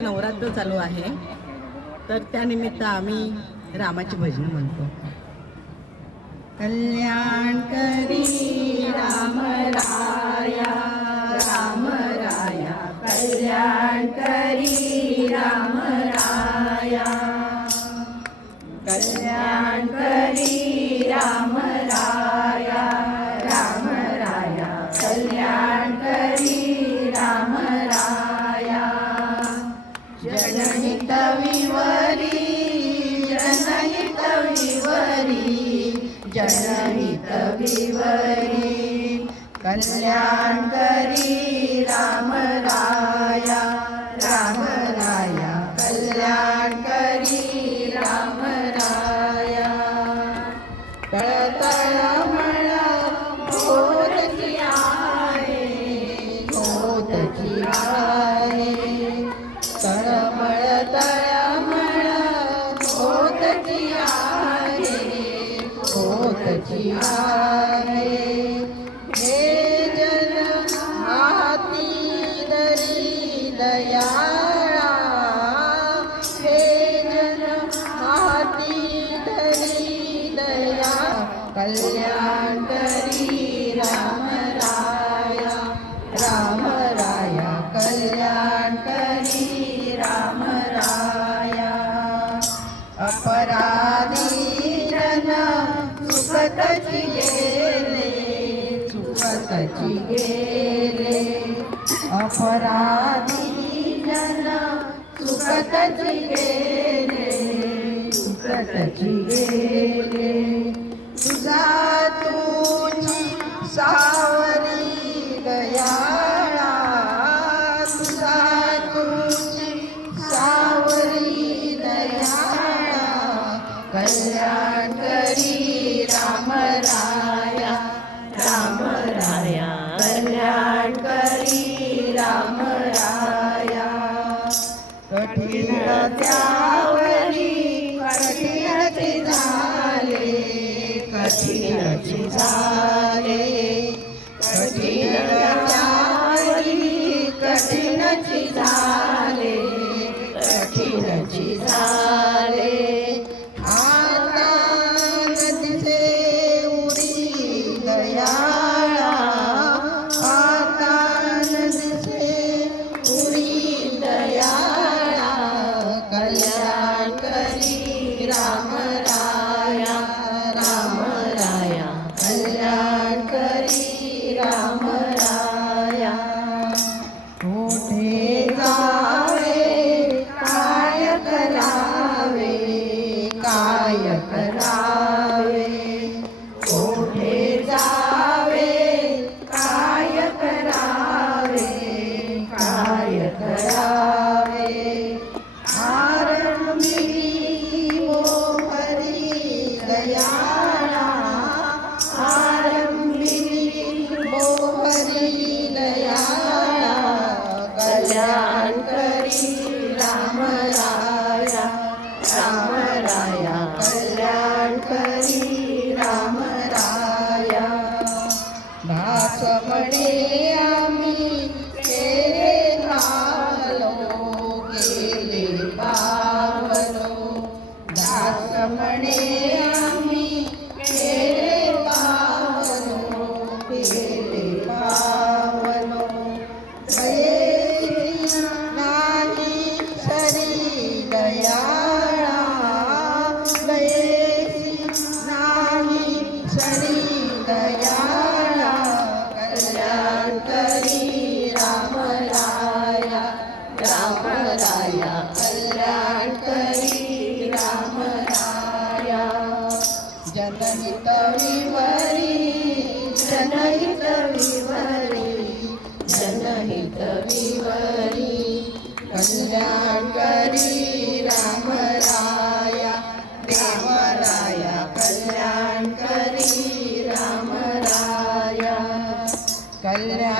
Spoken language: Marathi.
नवरात्र चालू आहे, तर त्यानिमित्त आम्ही रामाची भजन म्हणतो. कल्याण करी राम राया, राम राया कल्याण करी राम राया, कल्याण करी राम राया, राम राया कल्याण करी राम राया. जनहित विवरी, जनहित विवरी, जनहित विवरी, कल्याण करी राम राया, राम राया कल्याण करी राम राया. तळतळमळ होतची आहे, होतची आहे, तळमळ तळमळ होतची आहे, होतची आहे. हे जन हाती धरी दयाळा, हे जन हाती धरी दया, कल्याण करी राम राया, राम राया कल्याण करी राम राया. अपराधी जन सुखतची गेले, सुखतची गेले, अपराधी जन सुखतची गेले, सुखतची गेले. तुझा तुझी सावरी दयाळा, तुझा तुझी सावरी दयाळा, कल्याण करी राम राया, राम राया कल्याण करी राम राया. कठीण त्यावरी कठीणची झाले, कठीणची झाले, कठीण त्यावरी कठीणची झाले, कठीणची झाले. आता नदीचे उरी दयाळा, आता नदीचे उरी दयाळा, कल्याण करी राम राया, राम राया कल्याण करी राम राया. कोठे जावे काय करावे, काय करावे, कोठे जावे काय करावे, काय करावे. आरंभी मोहरी दयाळा, आरंभी मोहरी दयाळा, कल्याण करी राम राया, राम राया कल्याण करी राम राया. दास म्हणे आम्ही केले घालो, केले पावलो, दास म्हणे आम्ही केले पावलो, केले पावलो. दयेसी नाही सरी दयाळा, दयेसी नाही सरी दयाळा, कल्याण करी राम राया, राम राया कल्याण करी राम राया. जनहित विवरी, जनहित विवरी, जनहित विवरी, कल्याण करी राम राया, देव राया कल्याण करी राम राया. कल्याण